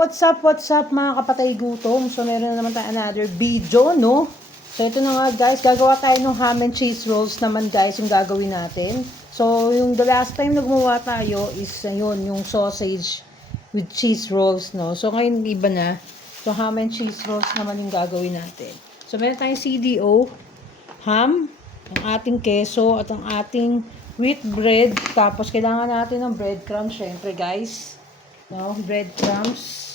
What's up mga kapatay gutom? So, meron na naman tayo another video, no? So, ito na nga guys, gagawa tayo ng ham and cheese rolls naman guys, yung gagawin natin. So, yung the last time na gumawa tayo is, yun, yung sausage with cheese rolls, no? So, ngayon iba na. So, ham and cheese rolls naman yung gagawin natin. So, meron tayong CDO, ham, ang ating keso, at ang ating wheat bread. Tapos, kailangan natin ng breadcrumbs, syempre guys. No, breadcrumbs.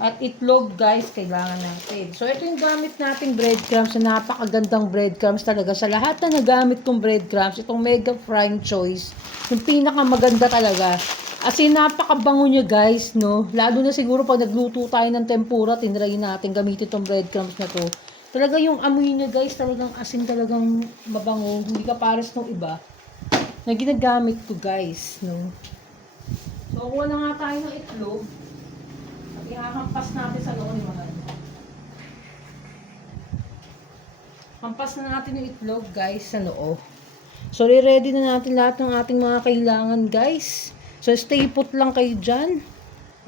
At itlog guys, kailangan natin. So, ito yung gamit nating breadcrumbs. Napakagandang breadcrumbs talaga. Sa lahat na nagamit kong breadcrumbs, itong Mega Prime Choice, yung pinakamaganda talaga. As in, napakabango niya guys, no? Lalo na siguro pag nagluto tayo ng tempura, tinry natin gamitin itong breadcrumbs na to. Talaga yung amoy niya guys, talagang asin, talagang mabango. Hindi ka pares ng iba na ginagamit ko guys, no? So, kuha na nga tayo ng itlog. At ihahampas natin sa loob ng mga ito. Hampas na natin yung itlog, guys, sa loob. So, ready na natin lahat ng ating mga kailangan, guys. So, stay put lang kayo dyan.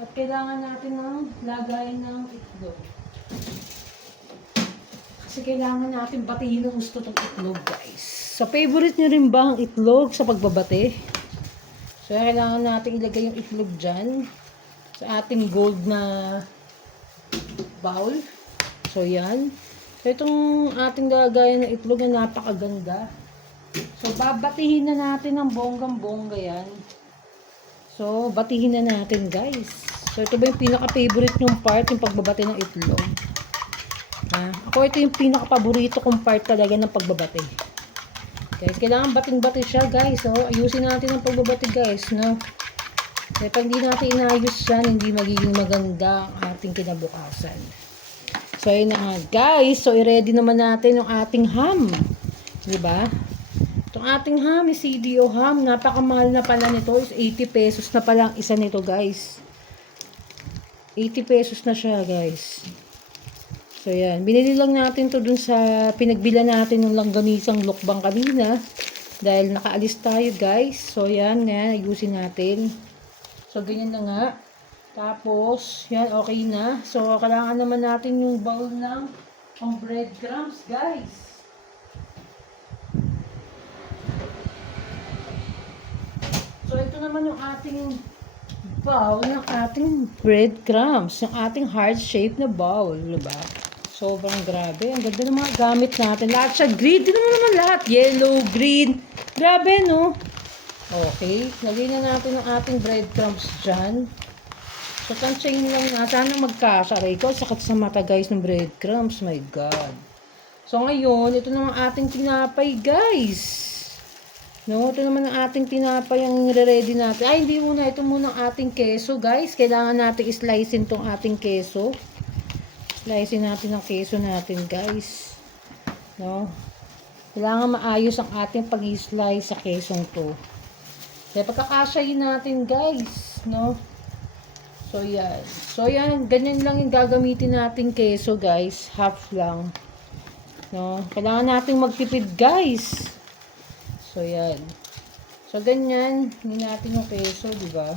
At kailangan natin ng lagayan ng itlog. Kasi kailangan natin batiin ng gusto itong itlog, guys. So, favorite nyo rin ba ang itlog sa pagbabate? So, kailangan natin ilagay yung itlog dyan sa ating gold na bowl. So, yan. So, itong ating lagayan na itlog na napakaganda. So, babatihin na natin ng bonggang-bongga yan. So, batihin na natin, guys. So, ito ba yung pinaka-favorite nyong part, yung pagbabati ng itlog? Ako, ito yung pinaka-paborito kong part talaga ng pagbabati. Guys, kailangan bating-bati siya, guys. So, ayusin natin ang pagbabati, guys, no? Kaya pag hindi natin inayos yan, hindi magiging maganda ang ating kinabukasan. So, ayun na nga, guys. So, i-ready naman natin yung ating ham. Diba? Itong ating ham is CDO ham. Napakamahal na pala nito. Is 80 pesos na pala ang isa nito, guys. 80 pesos na siya, guys. So, yan. Binili lang natin to dun sa pinagbila natin ng langganisang lukbang kanina. Dahil nakaalis tayo, guys. So, yan. Yan. Ayusin natin. So, ganyan na nga. Tapos, yan. Okay na. So, kailangan naman natin yung bowl ng breadcrumbs, guys. So, ito naman yung ating bowl ng ating breadcrumbs. Yung ating heart shape na bowl. Diba? Sobrang grabe. Ang ganda ng mga gamit natin. Lahat siya green. Di naman lahat. Yellow, green. Grabe, no? Okay. Lagay na natin ang ating breadcrumbs dyan. So, tansyahin lang na. Sana magkasaray ko. Sakit sa mata, guys, ng breadcrumbs. My God. So, ngayon, ito naman ating tinapay, guys. No, ito naman ang ating tinapay ang nire-ready natin. Ay, hindi muna. Ito muna ang ating keso, guys. Kailangan natin i-slicein tong ating keso. Slicein natin ang keso natin, guys. No? Kailangan maayos ang ating pag-slice sa kesong to. Kaya pagkakasyahin natin, guys. No? So, yan. So, yan. Ganyan lang yung gagamitin natin keso, guys. Half lang. No? Kailangan natin magtipid, guys. So, yan. So, ganyan. Hindi natin yung keso, diba?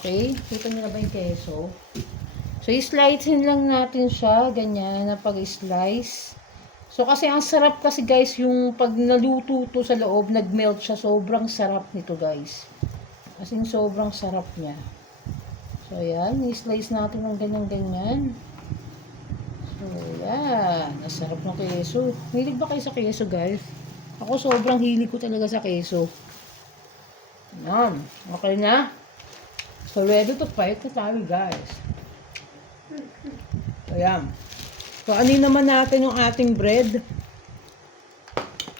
Okay? Kita nyo na ba yung keso? So, i-slicein lang natin siya, ganyan, na pag-slice. So, kasi ang sarap kasi guys, yung pag naluto to sa loob, nag-melt siya. Sobrang sarap nito guys. As in, sobrang sarap niya. So, yan. I-slice natin ng ganyan-ganyan. So, yan. Nasarap ng keso. Hilig ba kayo sa keso guys? Ako, sobrang hilig ko talaga sa keso. Yan. Okay na? So, ready to fight na tayo guys. Ayan. So, anin naman natin yung ating bread.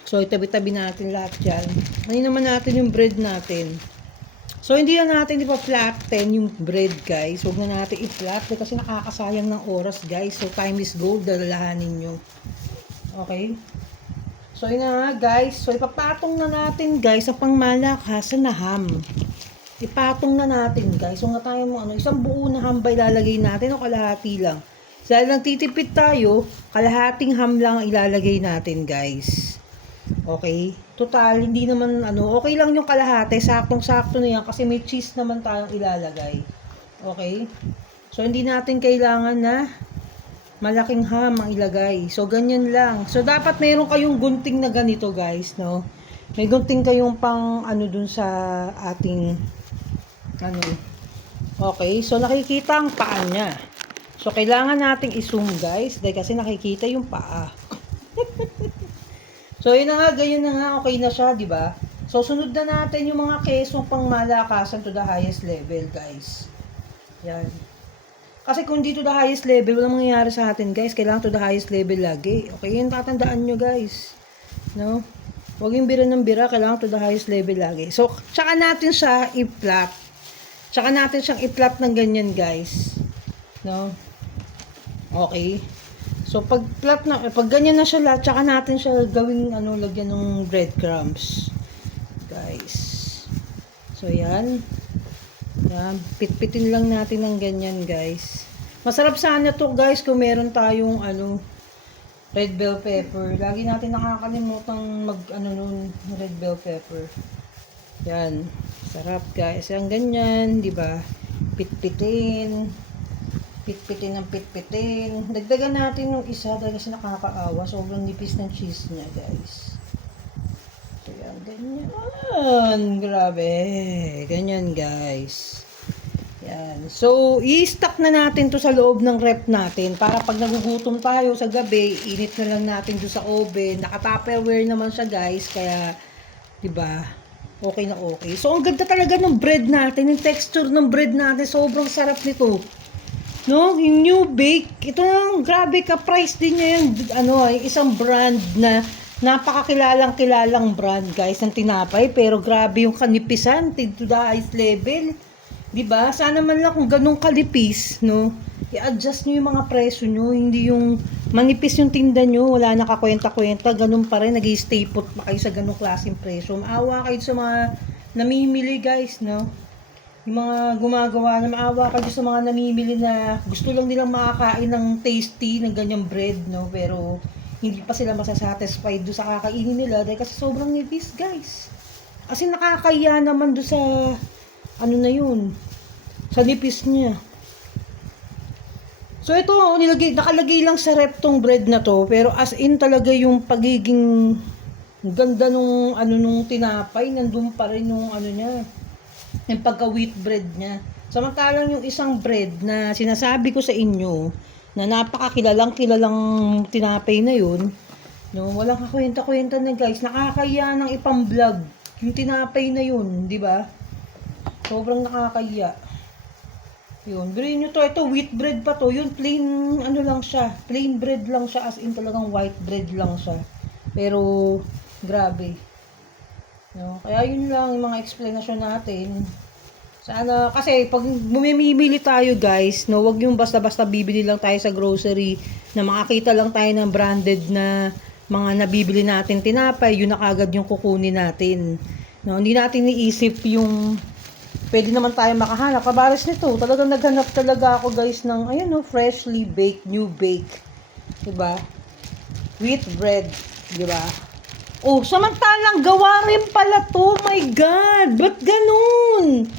So, itabi-tabi natin lahat dyan. Anin naman natin yung bread natin. So, hindi na natin ipa-flatten yung bread, guys. Huwag na natin i-flatten kasi nakakasayang ng oras, guys. So, time is gold. Dalalahanin nyo. Okay? So, yun na nga, guys. So, ipapatong na natin, guys, ang pangmalakasan na ham. Ipatong na natin, guys. So, nga tayo mo, isang buo na ham ba ilalagay natin o kalahati lang? Dahil nagtitipid tayo, kalahating ham lang ilalagay natin, guys. Okay? Total, hindi naman, okay lang yung kalahati. Saktong-sakto na yan kasi may cheese naman tayong ilalagay. Okay? So, hindi natin kailangan na malaking ham ang ilagay. So, ganyan lang. So, dapat mayroon kayong gunting na ganito, guys, no? May gunting kayong pang, ano, dun sa ating, ano, okay. So, nakikita ang paa niya. So, kailangan nating i-zoom, guys, dahil kasi nakikita yung paa. So, yun na nga, ganyan na nga, okay na siya, di ba? So, sunod na natin yung mga kesong pang malakasan to the highest level, guys. Yan. Kasi kung dito the highest level, walang mangyayari sa atin, guys. Kailangan to the highest level lagi. Okay, yun tatandaan nyo, guys. No? Huwag yung bira ng bira, kailangan to the highest level lagi. So, tsaka natin siya i-flat. Tsaka natin siyang i-flat ng ganyan, guys. No? Okay. So, pag flat na, pag ganyan na siya lahat, tsaka natin siya gawing, ano, lagyan ng breadcrumbs. Guys. So, yan. Yan. Pitpitin lang natin ng ganyan, guys. Masarap sana to, guys, kung meron tayong, ano, red bell pepper. Lagi natin nakakalimutang mag, ano nun, red bell pepper. Yan. Sarap, guys. Ang ganyan, di ba? Pitpitin. Pitpitin ng pitpitin. Dagdagan natin yung isa dahil kasi nakakaawa. Sobrang nipis ng cheese niya, guys. So, yan. Ganyan. Grabe. Ganyan, guys. Yan. So, i-stack na natin to sa loob ng rep natin para pag nagugutom tayo sa gabi, init na lang natin doon sa oven. Naka-tupperware naman siya, guys. Kaya, diba, okay na okay. So, ang ganda talaga ng bread natin. Yung texture ng bread natin, sobrang sarap nito. No, yung New Bake, ito lang, grabe ka, price din niya yung, ano, isang brand na napakakilalang brand, guys, ng tinapay, pero grabe yung kanipisan, to the highest level, diba? Sana man lang kung ganun kalipis, no, i-adjust nyo yung mga presyo nyo, hindi yung manipis yung tinda nyo, wala nakakwenta-kwenta, ganun pa rin, nag-stay put pa kayo sa ganung klaseng presyo, maawa kayo sa mga namimili, guys, no? Yung mga gumagawa na maawa kayo sa mga namimili na gusto lang nilang makakain ng tasty ng ganyang bread, no? Pero hindi pa sila masasatisfied do sa kakainin nila dahil kasi sobrang nipis, guys. Kasi nakakaya naman do sa ano na yun, sa nipis niya. So ito, nakalagay lang sa rep tong bread na to, pero as in talaga yung pagiging ganda nung ano nung tinapay, nandun pa rin yung ano niya, yung pagka-wheat bread niya. Samantalang yung isang bread na sinasabi ko sa inyo, na napakakilalang tinapay na yun, no, walang kakwenta-kwenta na, guys. Nakakaya ng ipang-vlog yung tinapay na yun, di ba? Sobrang nakakaya. Yun, bilhin nyo to. Ito, wheat bread pa to. Yun, plain, ano lang siya. Plain bread lang siya, as in talagang white bread lang siya. Pero, grabe. No? Kaya yun lang yung mga explanation natin. Sana, kasi pag bumimili tayo, guys, no, wag yung basta-basta bibili lang tayo sa grocery na makakita lang tayo ng branded na mga nabibili natin tinapay, yun na kagad yung kukunin natin. No, hindi natin iisip yung pwede naman tayo makahanap. Kabaris nito, talagang naghanap talaga ako, guys, ng ayan, no, freshly baked, new bake. Diba? Wheat bread. Diba? Oh, samantalang gawa rin pala to. My God! Ba't ganun?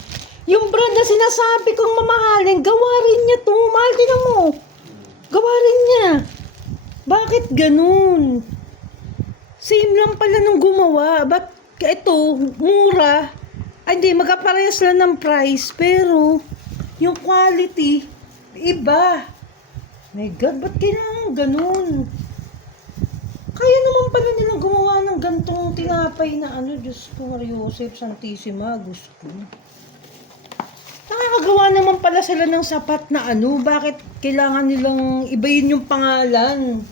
Yung brand na sinasabi kong mamahalin, gawa rin niya to. Mahal din mo. Gawa rin niya. Bakit ganun? Same lang pala nung gumawa. Ba't ito, mura? Ay, hindi, magkaparehas lang ng price. Pero, yung quality, iba. My God, ba't kailangan ganun? Kaya naman pala nilang gumawa ng gantong tinapay na ano, Diyos ko, Mario Joseph Santissima, gusto ko. Nakakagawa naman pala sila ng sapat na ano, bakit kailangan nilang ibayin yung pangalan?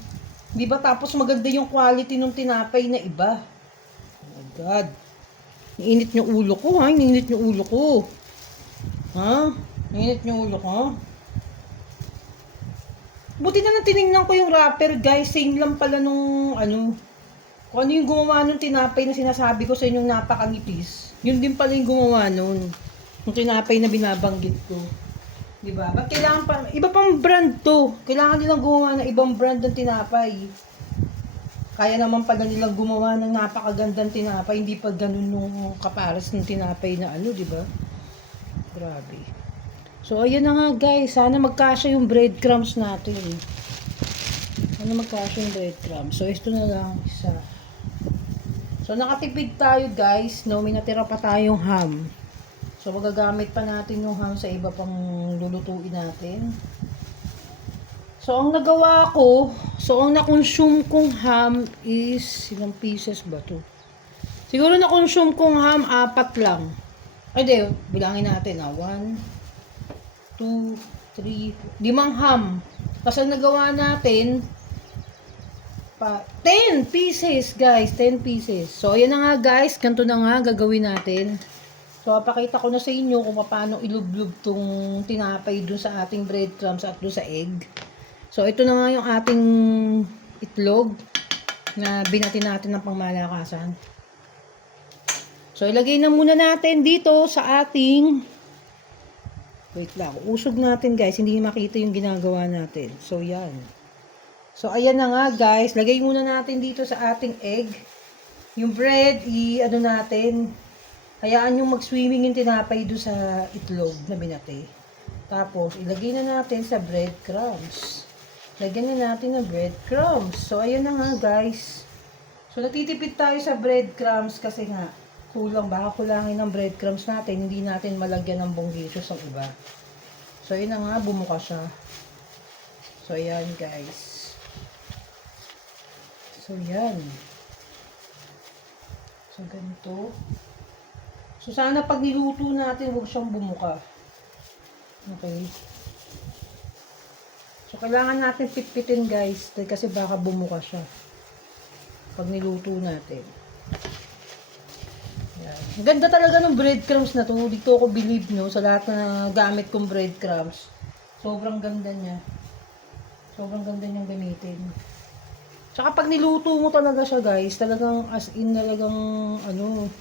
Di ba? Tapos maganda yung quality ng tinapay na iba. Oh my God. Niinit yung ulo ko, ha? Niinit yung ulo ko. Ha? Niinit yung ulo ko. Buti na tinignan ko yung wrapper, guys. Same lang pala nung ano. Kung ano yung gumawa nung tinapay na sinasabi ko sa inyong napakanipis. Yun din pala yung gumawa nun. Yung tinapay na binabanggit ko. Diba? Ba't kailangan pa, iba pang brand to. Kailangan nilang gumawa ng ibang brand ng tinapay. Kaya naman pala nilang gumawa ng napakagandang tinapay. Hindi pa ganun yung kapares ng tinapay na ano, diba? Grabe. So, ayun na nga guys. Sana magkasya yung breadcrumbs natin. Sana magkasya yung breadcrumbs. So, ito na lang isa. So, nakatipid tayo guys. No, may natira pa tayong ham. So, magagamit pa natin yung ham sa iba pang lulutuin natin. So, ang nagawa ko, ang na-consume kong ham is, ilang pieces ba to? Siguro na-consume kong ham, 4 lang. Ay, di, bilangin natin, 1, 2, 3, 5 ham. Kasi ang nagawa natin, 10 pieces, guys, 10 pieces. So, ayan na nga, guys, ganito na nga gagawin natin. So, papakita ko na sa inyo kung paano ilublob tong tinapay dun sa ating breadcrumbs at dun sa egg. So, ito na nga yung ating itlog na binati natin ng pangmalakasan. So, ilagay na muna natin dito sa ating, wait lang, usog natin guys, hindi makita yung ginagawa natin. So, yan. So, ayan na nga guys, lagay muna natin dito sa ating egg. Yung bread, ano natin, hayaan yung mag-swimming yung tinapay doon sa itlog na binati. Tapos, ilagay na natin sa breadcrumbs. Lagyan na natin ng breadcrumbs. So, ayan na nga guys. So, natitipid tayo sa breadcrumbs kasi nga, kulang, baka kulangin ng breadcrumbs natin, hindi natin malagyan ng bonggisos ang iba. So, ayun na nga, bumuka siya. So, ayan guys. So, yan. So, ganito. So, sana pag niluto natin, huwag siyang bumuka. Okay. So, kailangan natin pitpitin guys, kasi baka bumuka siya. Pag niluto natin. Yan. Ang ganda talaga ng breadcrumbs na to. Dito ako believe no, sa lahat na gamit kong breadcrumbs. Sobrang ganda niya. Sobrang ganda niyang gamitin. Tsaka pag niluto mo talaga siya guys, talagang as in talagang ano,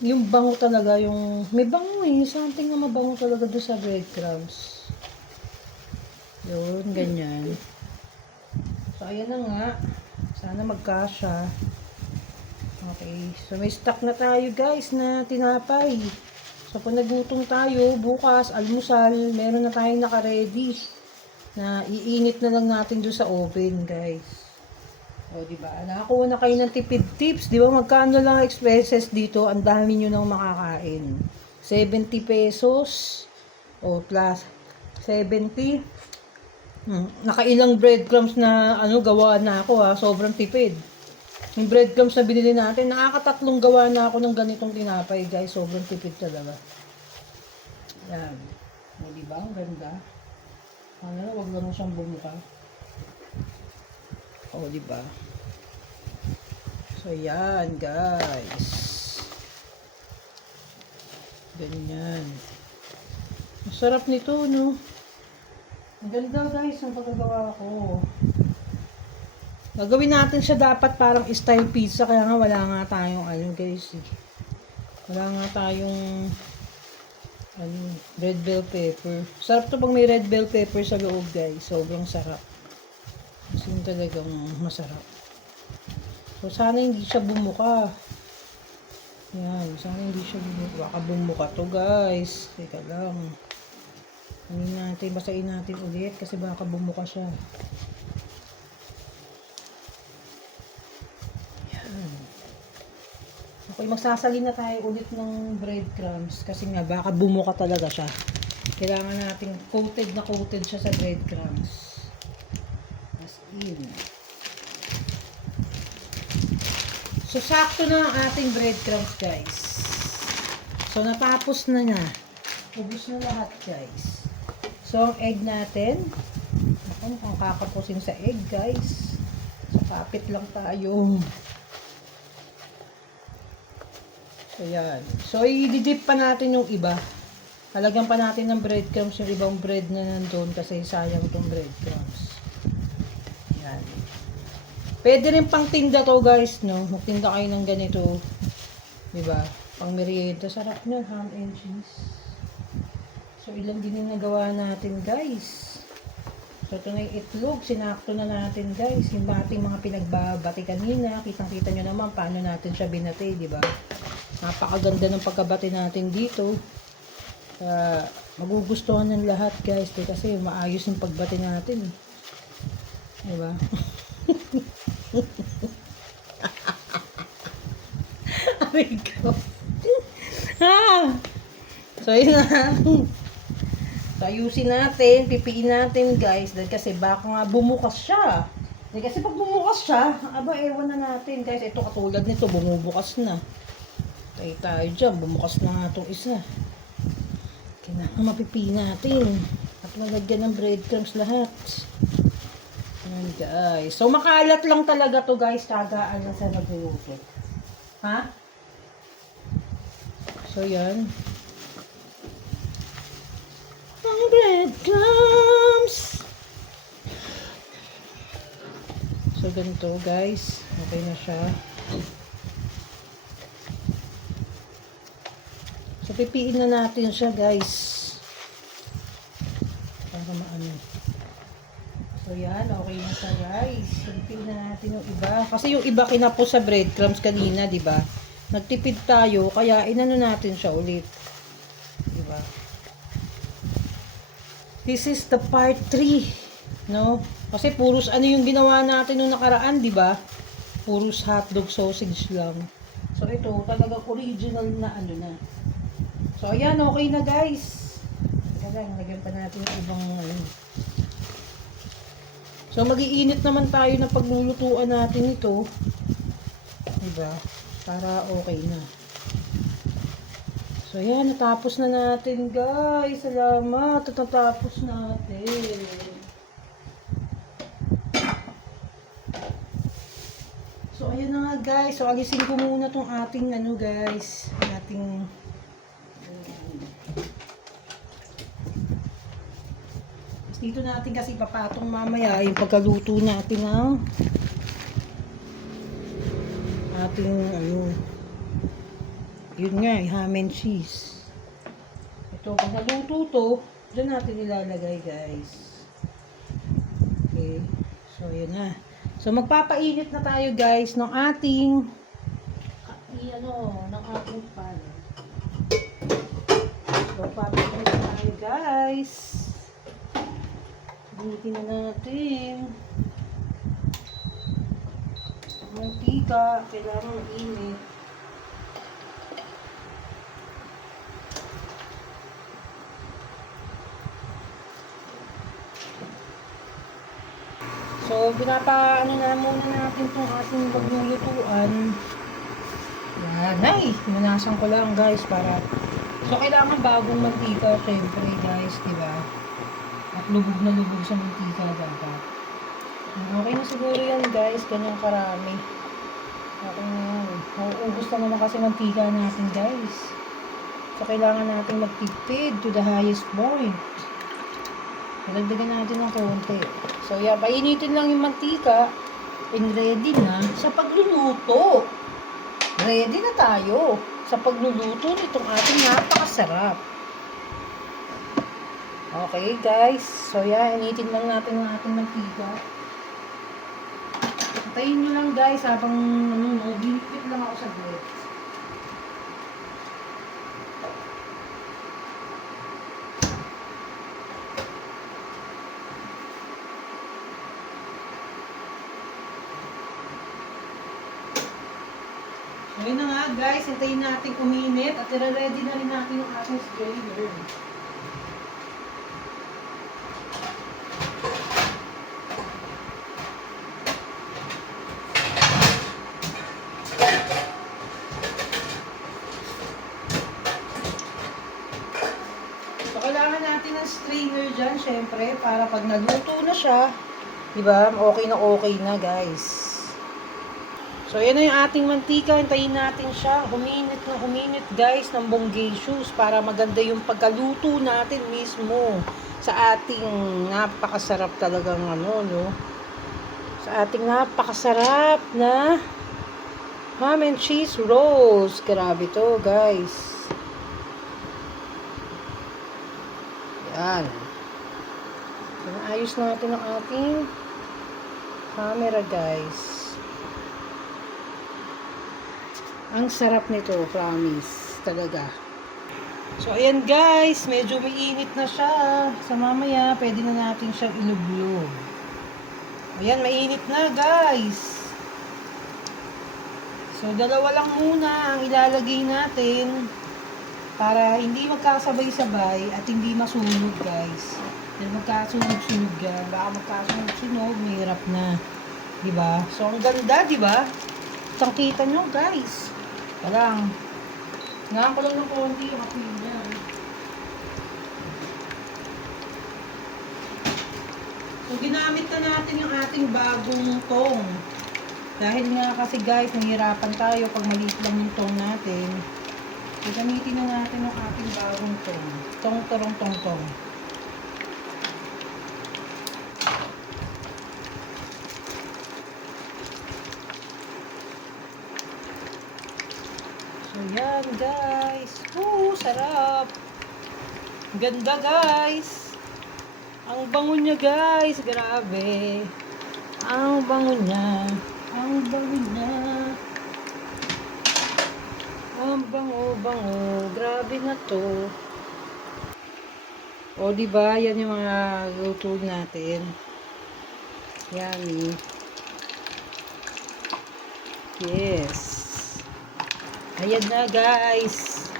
yung bango talaga, yung may bango something na mabango talaga doon sa breadcrumbs. Yun, ganyan. So, ayan na nga. Sana magkasya. Okay. So, may stock na tayo guys na tinapay. So, kung nagutom tayo, bukas, almusal, meron na tayong naka-ready. Na iinit na lang natin doon sa oven guys. O, diba? Nakakuha na kayo ng tipid tips. Diba? Magkano lang expenses dito? Ang dami nyo nang makakain. 70 pesos. O, plus 70. Nakailang breadcrumbs na gawa na ako ha. Sobrang tipid. Yung breadcrumbs na binili natin, nakakatatlong gawa na ako ng ganitong tinapay guys. Sobrang tipid talaga. Yan. O, diba? Ang ganda. Wag lang mo siyang bumuka. O, diba? So, yan guys. Ganyan. Masarap nito, no? Ang ganda guys ang pagkagawa ko. Gagawin natin siya dapat parang style pizza, kaya nga wala nga tayong guys. Wala nga tayong red bell pepper. Sarap to pag may red bell pepper sa loob guys. Sobrang sarap. Kasi talagang masarap. So sana hindi siya bumuka. Yan, sana hindi siya bumuka. Baka bumuka to guys. Teka lang. Basahin natin ulit kasi baka bumuka siya. Yan. Okay, magsasalin na tayo ulit ng breadcrumbs kasi nga baka bumuka talaga siya. Kailangan natin coated na coated siya sa breadcrumbs. As in. So, sakto na ang ating breadcrumbs guys. So, natapos na na. Ubus na lahat guys. So, ang egg natin, mukhang kakapusin sa egg, guys. So, kapit lang tayo. So, yan. So, i-dip pa natin yung iba. Halagyan pa natin ng breadcrumbs yung ibang bread na nandun kasi sayang itong breadcrumbs. Yan. Pwede rin pang tinda to, guys, no? Magtinda kayo ng ganito. Diba? Pang merienda. Sarap nyo, ham and cheese. So, ilang din yung nagawa natin, guys. So, ito na yung itlog. Sinakto na natin, guys. Yung ating mga pinagbabati kanina. Kitang-kita nyo naman paano natin siya binati, di ba? Napakaganda ng pagkabati natin dito. Magugustuhan ng lahat guys. Kasi maayos yung pagbati natin. Diba? Aray ko. So, yun na. So, ayusin natin. Pipiin natin, guys. Dahil kasi baka nga bumukas siya. Dahil kasi pag bumukas siya, aba, ewan na natin, guys. Ito, katulad nito, bumubukas na. Tayo dyan. Bumukas na nga itong isa. Kailangan mapipiin natin. At malagyan ng breadcrumbs lahat. Ayan, guys. So, makalat lang talaga to guys. Tagaan lang sa nagluluto. Ha? So, yan. Ang breadcrumbs. So, ganito, guys. Okay na siya. So, pipiin na natin siya, guys. Para maano. So, yan. Okay na siya, guys. So, pipiin na natin yung iba. Kasi yung iba kinapos sa breadcrumbs kanina, di ba? Nagtipid tayo, kaya inano natin siya ulit. Diba? This is the part 3, no? Kasi puros ano yung ginawa natin nung nakaraan, di ba? Puros hotdog sausage lang. So ito talagang original na ano na. So ayan, okay na guys. Teka lang, lagyan pa natin yung ibang ano. So mag-iinit naman tayo na paglulutuan natin ito. Diba? Para okay na. So, yan. Natapos na natin, guys. Salamat. Natapos natin. So, ayan na nga, guys. So, alisin ko muna tong ating, ano, guys. Ating... dito natin kasi papatong mamaya yung pagkaluto natin ng ating ano, yun nga, ham and cheese. Ito, pag naluto to, dyan natin ilalagay, guys. Okay. So, yun na. So, magpapainit na tayo, guys, ng ating ng ating pan. So, papainit na tayo, guys. Initin na natin. Mantika, kailangan mainit. So, ano na muna natin itong ating paglulutuan. Yan, ay, manasan ko lang guys para, so kailangan bagong mantika syempre guys, diba? At lubog na lubog sa mantika dapat. Okay na siguro yan guys, ganyan karami. Okay na yan. Mauubos naman kasi mantika natin guys. So kailangan natin magtipid to the highest point. Nagdagan natin ng konti. So yeah, painitin lang yung mantika and ready na sa pagluluto. Ready na tayo sa pagluluto nitong ating napakasarap. Okay guys, so yeah, initin lang natin ang ating mantika. Patayin nyo lang guys habang ginipit lang ako sa bread. So yun na nga guys, hintayin natin uminit at i-ready na rin natin yung ating strainer. Kailangan natin ng strainer dyan, syempre, para pag naluto na siya, diba, okay na guys. So, yan na yung ating mantika. Hintayin natin siya. Huminit guys, ng bonggacious para maganda yung pagkaluto natin mismo sa ating napakasarap talagang no? Sa ating napakasarap na ham and cheese rolls. Grabe to, guys. Yan. So, ayos natin ang ating camera, guys. Ang sarap nito, promise. Talaga. So, ayan guys, medyo mainit na siya. Sa mamaya, pwede na natin siyang ilublog. Ayan, mainit na guys. So, dalawa lang muna ang ilalagay natin para hindi magkasabay-sabay at hindi masunog guys. Dahil magkasunog-sunog yan, baka magkasunog-sunog, mahirap na. Diba? So, ang ganda, diba? Isang kita nyo guys. Parang, ngayon ko lang ng konti yung apoy niya. So, ginamit na natin yung ating bagong tong. Dahil nga kasi guys, nahihirapan tayo pag maliit lang yung tong natin. So, gamitin na natin yung ating bagong tong. Tong-torong-tong-tong. So, yan guys. Sarap. Ganda guys. Ang bango niya guys. Grabe. Ang bango niya. Ang bango niya. Ang bango. Grabe na to. O, diba? Yan yung mga luto natin. Yummy. Yes. Ayan na guys.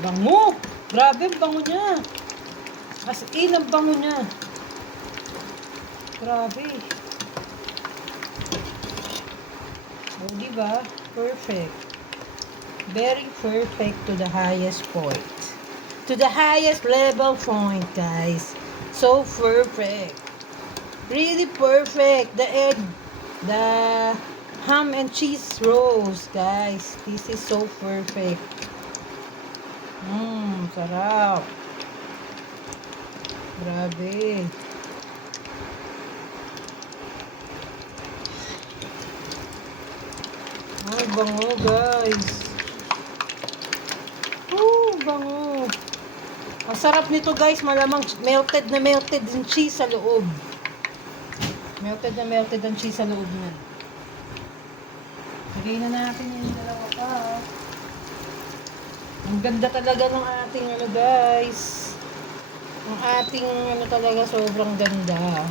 Bango! Grabe ang bango niya. As in, ang bango niya. Grabe. O, diba? Perfect. Very perfect to the highest point. To the highest level point, guys. So perfect. Really perfect. The egg, the ham and cheese rolls, guys. This is so perfect. Sarap. Grabe. Ay, bango, guys. Bango. Ang sarap nito, guys. Malamang melted na melted yung cheese sa loob. Melted na melted ang cheese sa loob na. Lagay na natin yung dalawa pa. Ang ganda talaga ng ating ano, guys. Ang ating ano talaga, sobrang ganda.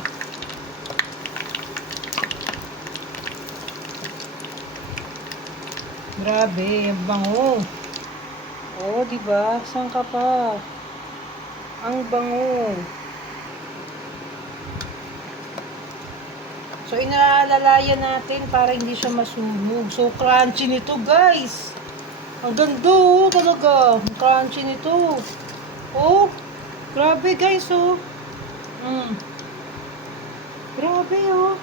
Grabe, ang bango. Oh, diba? Saan ka pa? Ang bango. So, inaalalayan natin para hindi siya masunog. So, crunchy nito, guys. Ang ganda, oh, talaga. Ang crunchy nito. Oh, grabe, guys, oh. Grabe, oh.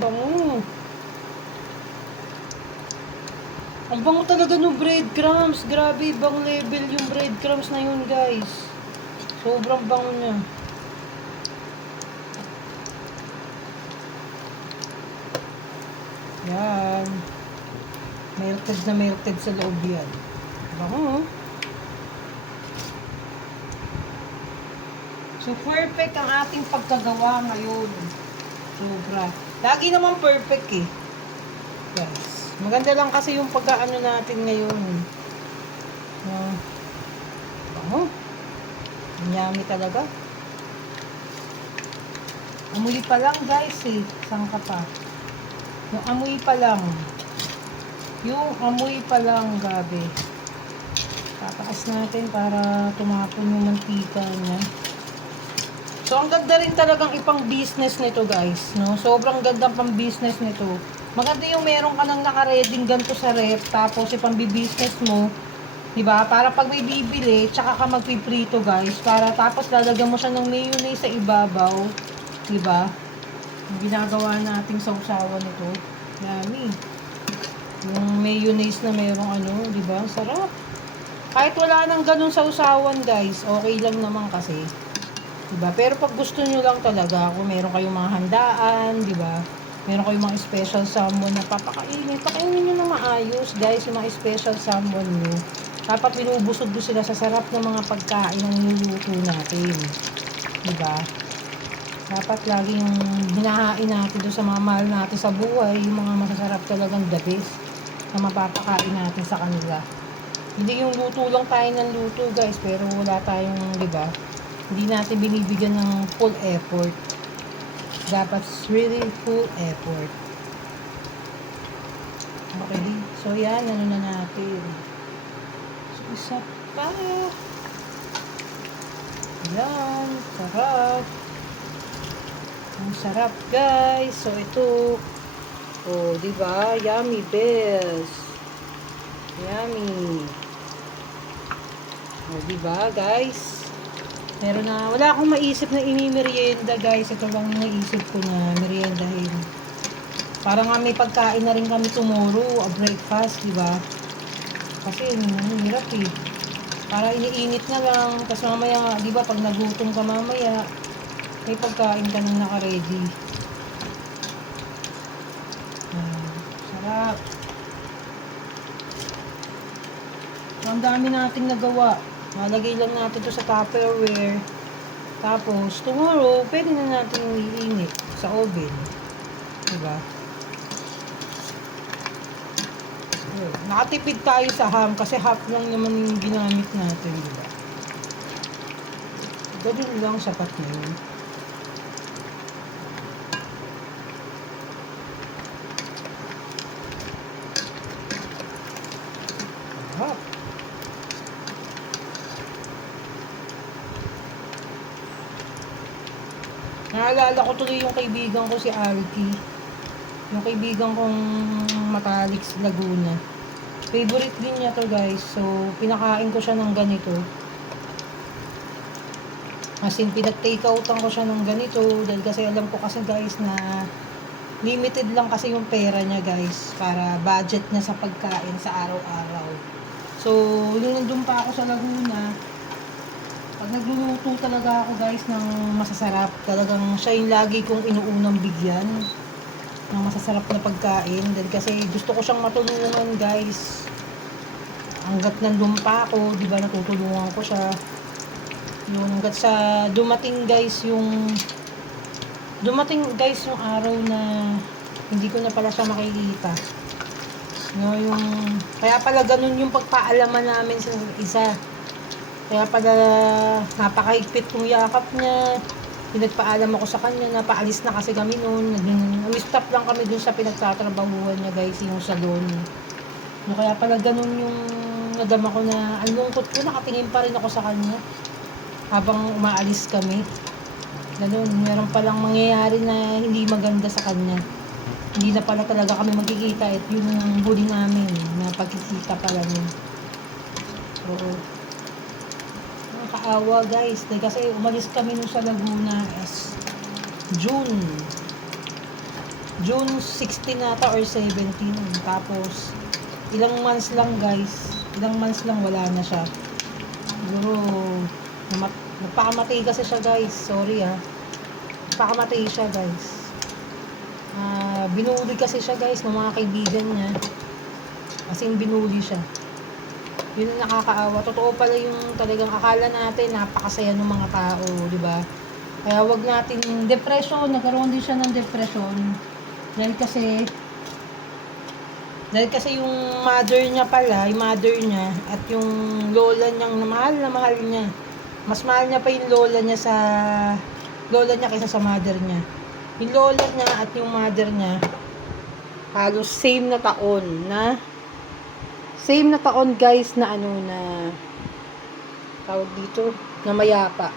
Bango. Ang bango talaga ng breadcrumbs. Grabe, ibang level yung breadcrumbs na yun, guys. Sobrang bango niya. Yan. Melted na melted sa loob yan. Bango. So, perfect ang ating pagkagawa ngayon. Sobra. Lagi naman perfect eh. Guys. Maganda lang kasi yung pagkaano natin ngayon. Bango. Yummy talaga. Amoy pa lang guys eh. Saan ka pa? Yung amoy pa lang. Yung amoy pa lang, gabi. Tataas natin para tumapon yung mantika niya. So, ang ganda rin talagang ipang business nito guys. No? Sobrang ganda pang business nito. Maganda yung meron ka nang nakareding ganito sa rep. Tapos ipang business mo. Diba? Para pag may bibili, tsaka ka magpiprito guys. Para tapos lalagyan mo siya ng mayonnaise sa ibabaw. Diba? Yung ginagawa nating sausawan nito. Yummy. Yung mayonnaise na merong ano, diba? Sarap. Kahit wala nang ganun sausawan guys, okay lang naman kasi. Diba? Pero pag gusto nyo lang talaga, kung meron kayong mga handaan, diba? Meron kayong mga special salmon na papakainin. Pakainin nyo na maayos, guys, yung mga special salmon nyo. Dapat binubusog doon sila sa sarap ng mga pagkain na niluluto natin. Diba? Dapat lagi yung hinahain natin doon sa mga mahal natin sa buhay, yung mga masasarap talagang the best na mapapakain natin sa kanila. Hindi yung luto lang tayo ng luto guys, pero wala tayong, diba? Hindi natin binibigyan ng full effort. Dapat really full effort. Okay, so yan, ano na natin. So, isa pa. Yan, sarap. Ang sarap guys. So, ito. Oh, diba? Yummy bells. Yummy. Oh, diba guys? Meron na, wala akong maisip na ini-merienda guys. Ito lang yung naisip ko na meriendahin. Para nga may pagkain na rin kami tomorrow, a breakfast, di ba? Kasi hirap eh. Para iniinit na lang, tapos mamaya, di ba, pag nagutom ka mamaya, may pagkain ka nang naka-ready. Sarap. Ang dami nating nagawa. Malagay lang natin to sa Tupperware. Tapos, tomorrow, pwede na natin iinit sa oven. Diba? Nakatipid tayo sa ham kasi half lang naman yung ginamit natin. Diba? Ganun lang, sapat na yun. Sarap. Naalala ko tuloy yung kaibigan ko si Alki. Yung kaibigan kong Matalix Laguna. Favorite din niya to guys. So, pinakain ko siya ng ganito. As in, pinag-take outan ko siya ng ganito. Dahil kasi alam ko kasi guys na limited lang kasi yung pera niya guys. Para budget niya sa pagkain sa araw-araw. So, yung nandun pa ako sa Laguna, pag nagluluto talaga ako guys ng masasarap, talagang siya yung lagi kong inuunang bigyan ng masasarap na pagkain. Dahil kasi gusto ko siyang matulungan guys. Hanggat nandun pa ako, di ba, natutulungan ko siya. Yun, hanggat sa dumating guys yung araw na hindi ko na pala siya makikita. No, yung, kaya pala ganun yung pagpaalaman namin sa isa. Kaya pala napakahigpit kong yakap niya. Pinagpaalam ako sa kanya na paalis na kasi kami noon. Nag-stop lang kami dun sa pinagtatrabahuhan niya guys, yung salon. No, kaya pala ganun yung nadama ko na ang lungkot ko, nakatingin pa rin ako sa kanya habang umaalis kami. Ganun, meron palang mangyayari na hindi maganda sa kanya. Hindi na pala talaga kami magkikita at yun yung huli namin na pagkikita pala niya. So, nakakaawa guys. Dahil kasi umalis kami nun sa Laguna as June 16 nata or 17. Tapos, ilang months lang wala na siya. Siguro, nagpakamatay kasi siya guys. Sorry nagpakamatay siya guys. Binuli kasi siya guys ng mga kaibigan niya. As in, binuli siya. Yun ang nakakaawa. Totoo pala yung talagang akala natin napakasaya ng mga tao, di ba? Kaya wag natin depression, nagkaroon din siya ng depression. Dahil kasi yung mother niya pala, yung mother niya at yung lola niyang na mahal niya. Mas mahal niya pa yung lola niya kaysa sa mother niya. Yung lola niya at yung mother niya halos same na taon guys na tawag dito na mayapa.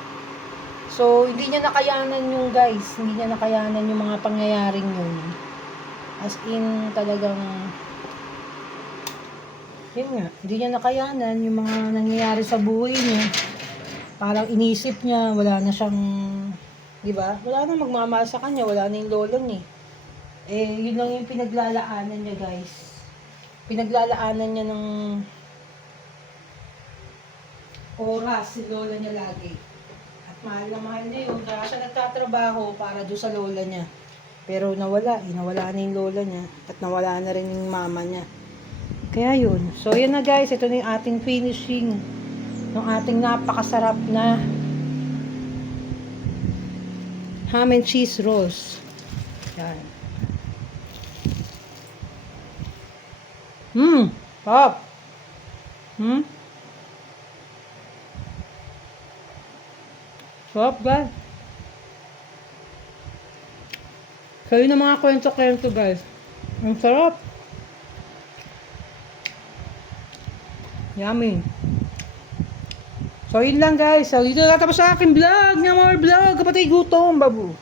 So hindi niya nakayanan yung mga pangyayaring yun. As in talagang yun nga, hindi niya nakayanan yung mga nangyayari sa buhay niya. Parang inisip niya wala na siyang, di ba? Wala na magmamahal sa kanya, wala na yung lola niya. Yun lang yung pinaglalaanan niya, guys. Pinaglalaanan niya ng oras si lola niya lagi. At mahal na mahal niya yun. Kaya siya nagtatrabaho para doon sa lola niya. Pero nawala na yung lola niya. At nawala na rin yung mama niya. Kaya yun. So, yan na guys. Ito na yung ating finishing ng ating napakasarap na ham and cheese rolls. Yan. Pop. Sarap guys. Kayo na mga kwento-kwento guys. Ang sarap. Yummy. So, yun lang guys. So, dito na tapos sa aking vlog. More vlog. Kapatid gutom, babu.